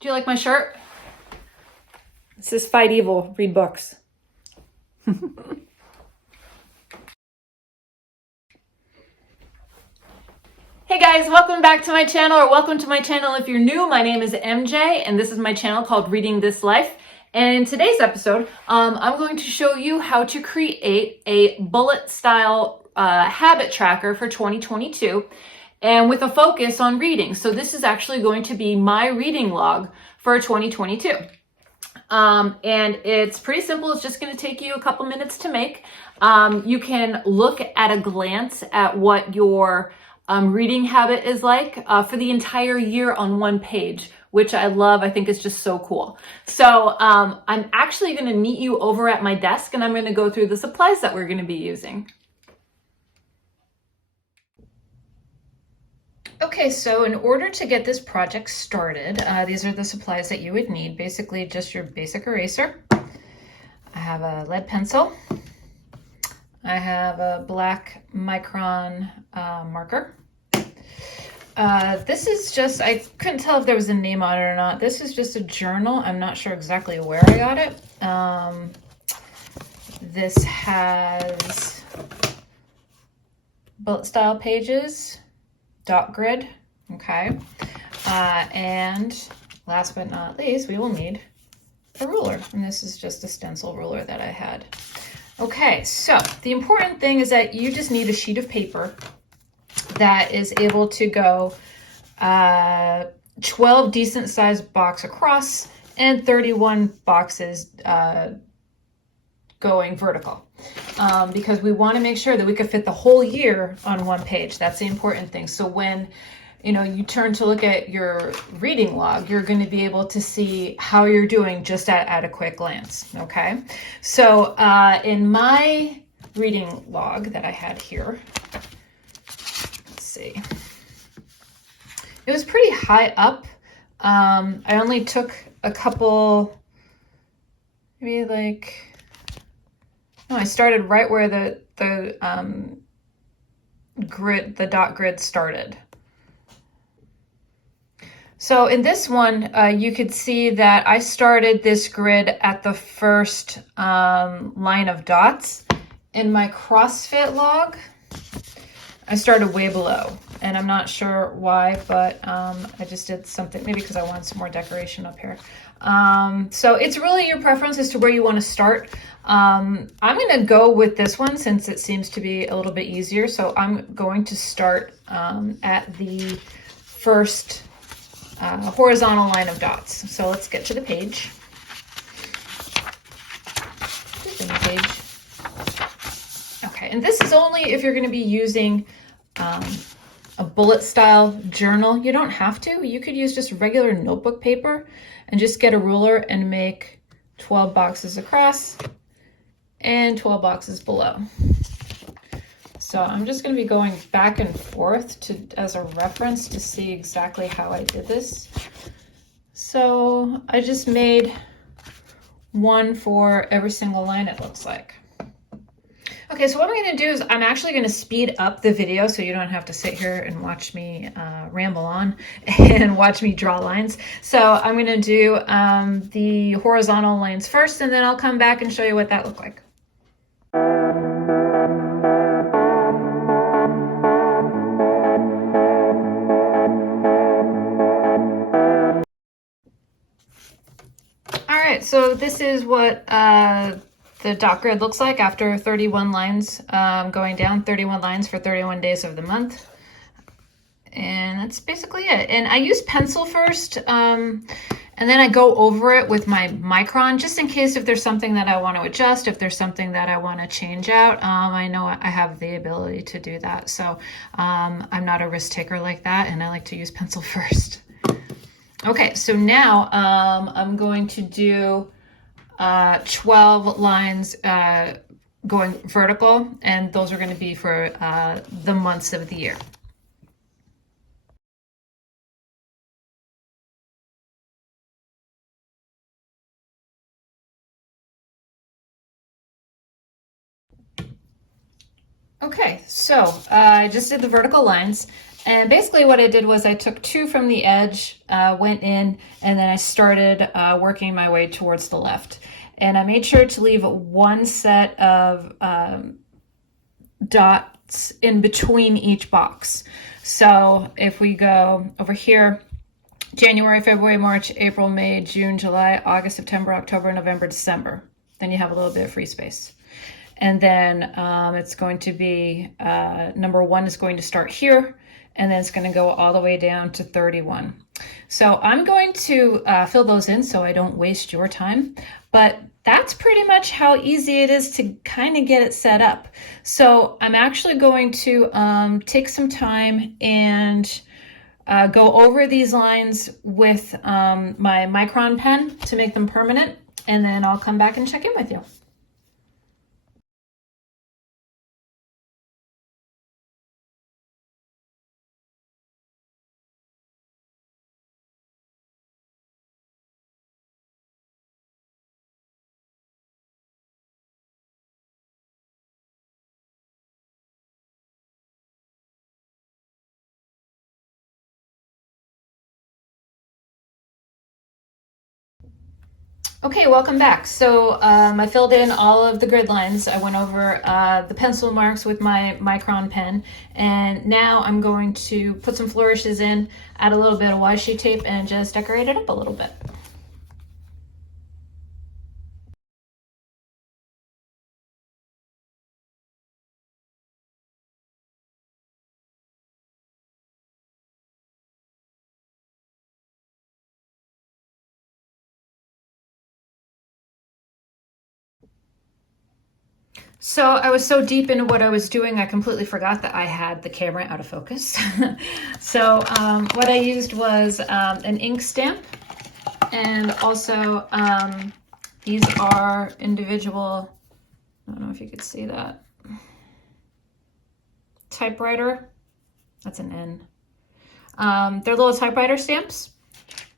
Do you like my shirt? It says fight evil, read books. Hey guys, welcome back to my channel, or welcome to my channel if you're new. My name is MJ and this is my channel called Reading This Life. And in today's episode, I'm going to show you how to create a bullet style habit tracker for 2022 and with a focus on reading. So this is actually going to be my reading log for 2022. And it's pretty simple. It's just going to take you a couple minutes to make. You can look at a glance at what your reading habit is like for the entire year on one page, which I love. I think is just so cool. So I'm actually going to meet you over at my desk and I'm going to go through the supplies that we're going to be using. Okay, so in order to get this project started, these are the supplies that you would need. Basically just your basic eraser. I have a lead pencil. I have a black micron marker. This is just, I couldn't tell if there was a name on it or not. This is just a journal. I'm not sure exactly where I got it. This has bullet style pages, dot grid, okay. And last but not least, we will need a ruler. And this is just a stencil ruler that I had. Okay, so the important thing is that you just need a sheet of paper that is able to go 12 decent sized box across and 31 boxes going vertical. Because we want to make sure that we could fit the whole year on one page. That's the important thing. So when you turn to look at your reading log, you're going to be able to see how you're doing just at a quick glance. Okay. So in my reading log that I had here, let's see, it was pretty high up. I only took a couple, maybe like, no, I started right where the dot grid started. So in this one, you could see that I started this grid at the first line of dots. In my CrossFit log, I started way below, and I'm not sure why, but I just did something, maybe because I wanted some more decoration up here. So it's really your preference as to where you want to start. I'm going to go with this one since it seems to be a little bit easier. So I'm going to start at the first horizontal line of dots. So let's get to the page. Okay, and this is only if you're going to be using a bullet style journal. You don't have to. You could use just regular notebook paper and just get a ruler and make 12 boxes across and 12 boxes below. So I'm just going to be going back and forth as a reference to see exactly how I did this. So I just made one for every single line, it looks like. Okay, so what I'm going to do is I'm actually going to speed up the video so you don't have to sit here and watch me ramble on and watch me draw lines. So I'm going to do the horizontal lines first, and then I'll come back and show you what that looked like. All right, so this is what the dot grid looks like after 31 lines going down, 31 lines for 31 days of the month. And that's basically it. And I use pencil first, and then I go over it with my micron, just in case if there's something that I want to adjust, if there's something that I want to change out. I know I have the ability to do that. So I'm not a risk taker like that, and I like to use pencil first. Okay, so now I'm going to do 12 lines going vertical, and those are going to be for the months of the year. Okay, so I just did the vertical lines, And basically what I did was I took 2 from the edge, went in, and then I started working my way towards the left. And I made sure to leave 1 set of dots in between each box. So if we go over here, January, February, March, April, May, June, July, August, September, October, November, December, then you have a little bit of free space. And then it's going to be, number 1 is going to start here, and then it's going to go all the way down to 31. So I'm going to fill those in so I don't waste your time, but that's pretty much how easy it is to kind of get it set up. So I'm actually going to take some time and go over these lines with my micron pen to make them permanent, and then I'll come back and check in with you. Okay, welcome back. So I filled in all of the grid lines. I went over the pencil marks with my micron pen, and now I'm going to put some flourishes in, add a little bit of washi tape, and just decorate it up a little bit. So I was so deep into what I was doing, I completely forgot that I had the camera out of focus. So what I used was an ink stamp, and also these are individual, I don't know if you could see that, typewriter, that's an N. They're little typewriter stamps.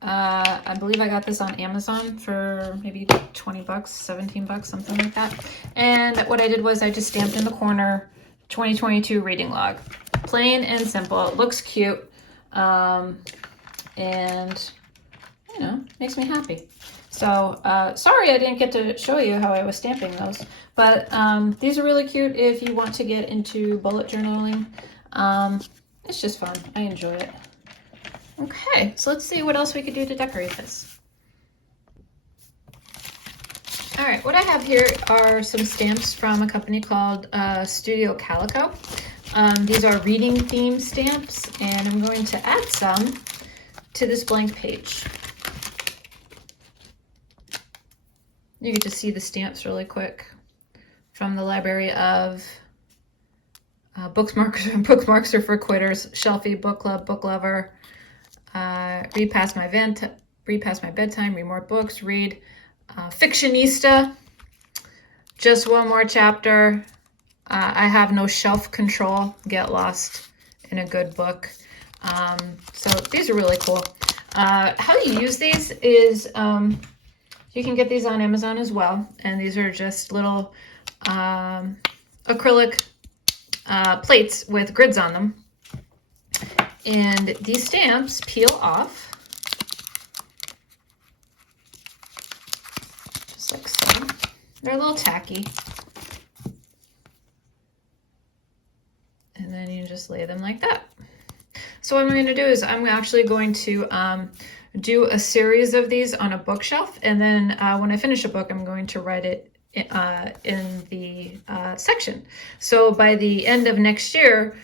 I believe I got this on Amazon for maybe 20 bucks, 17 bucks, something like that. And what I did was I just stamped in the corner 2022 reading log. Plain and simple. It looks cute. And, you know, makes me happy. So, sorry I didn't get to show you how I was stamping those. But these are really cute if you want to get into bullet journaling. It's just fun. I enjoy it. Okay, so let's see what else we could do to decorate this. All right, what I have here are some stamps from a company called Studio Calico. These are reading theme stamps, and I'm going to add some to this blank page. You can just see the stamps really quick from the library of Bookmarks are for Quitters, Shelfie, Book Club, Book Lover, Read Past My Bedtime, Read More Books, Read, Fictionista, Just One More Chapter, I Have No Shelf Control, Get Lost in a Good Book. So these are really cool. How you use these is you can get these on Amazon as well, and these are just little acrylic plates with grids on them. And these stamps peel off, just like so. They're a little tacky. And then you just lay them like that. So what I'm going to do is I'm actually going to do a series of these on a bookshelf, and then when I finish a book, I'm going to write it in the section. So by the end of next year,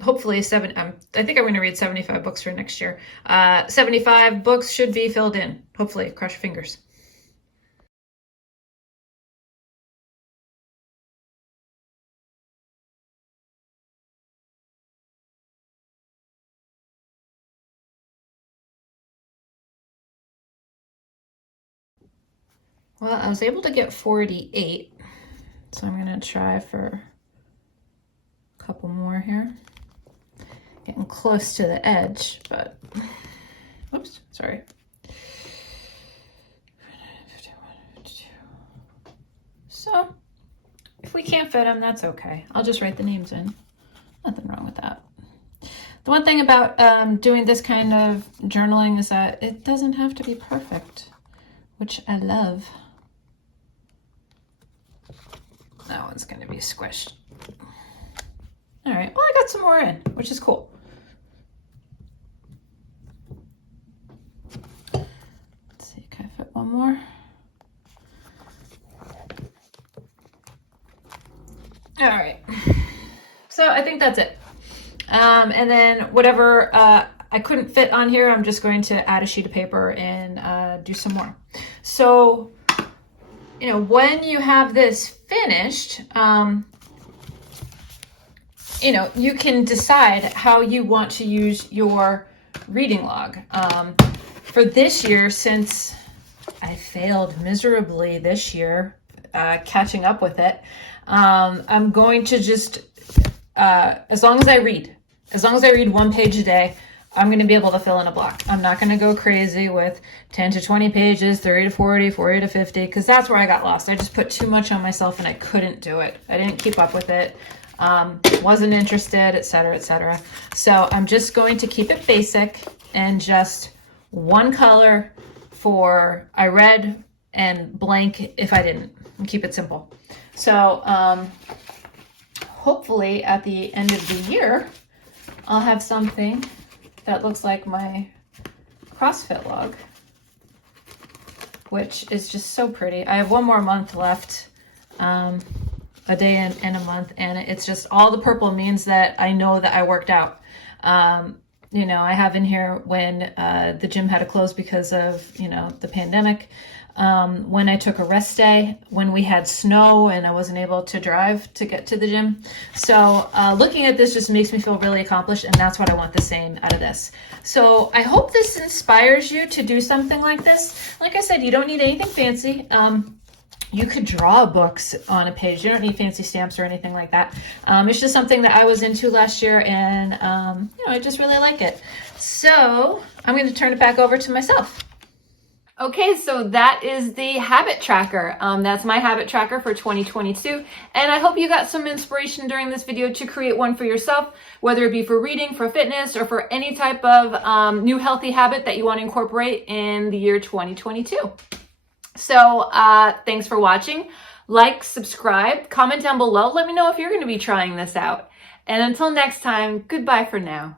hopefully I think I'm going to read 75 books for next year. 75 books should be filled in. Hopefully, cross your fingers. Well, I was able to get 48, so I'm going to try for a couple more here. Getting close to the edge, but oops, sorry. So if we can't fit them, that's okay. I'll just write the names in. Nothing wrong with that. The one thing about doing this kind of journaling is that it doesn't have to be perfect, which I love. That one's going to be squished. All right, well, I got some more in, which is cool. Let's see, can I fit one more? All right, so I think that's it. And then whatever I couldn't fit on here, I'm just going to add a sheet of paper and do some more. So, you know, when you have this finished, you know, you can decide how you want to use your reading log. For this year, since I failed miserably this year, catching up with it, I'm going to just, as long as I read 1 page a day, I'm going to be able to fill in a block. I'm not going to go crazy with 10 to 20 pages, 30 to 40, 40 to 50, because that's where I got lost. I just put too much on myself and I couldn't do it. I didn't keep up with it. Wasn't interested, etc., etc. So I'm just going to keep it basic and just one color for I read and blank if I didn't, and keep it simple. So hopefully at the end of the year, I'll have something that looks like my CrossFit log, which is just so pretty. I have one more month left, a day and a month, and it's just all the purple means that I know that I worked out. You know, I have in here when the gym had to close because of, you know, the pandemic, when I took a rest day, when we had snow and I wasn't able to drive to get to the gym. So looking at this just makes me feel really accomplished, and that's what I want the same out of this. So I hope this inspires you to do something like this. Like I said, you don't need anything fancy. You could draw books on a page. You don't need fancy stamps or anything like that. It's just something that I was into last year, and you know, I just really like it. So I'm going to turn it back over to myself. Okay, so that is the habit tracker. That's my habit tracker for 2022. And I hope you got some inspiration during this video to create one for yourself, whether it be for reading, for fitness, or for any type of new healthy habit that you want to incorporate in the year 2022. So thanks for watching. Like, subscribe, comment down below. Let me know if you're going to be trying this out. And until next time, goodbye for now.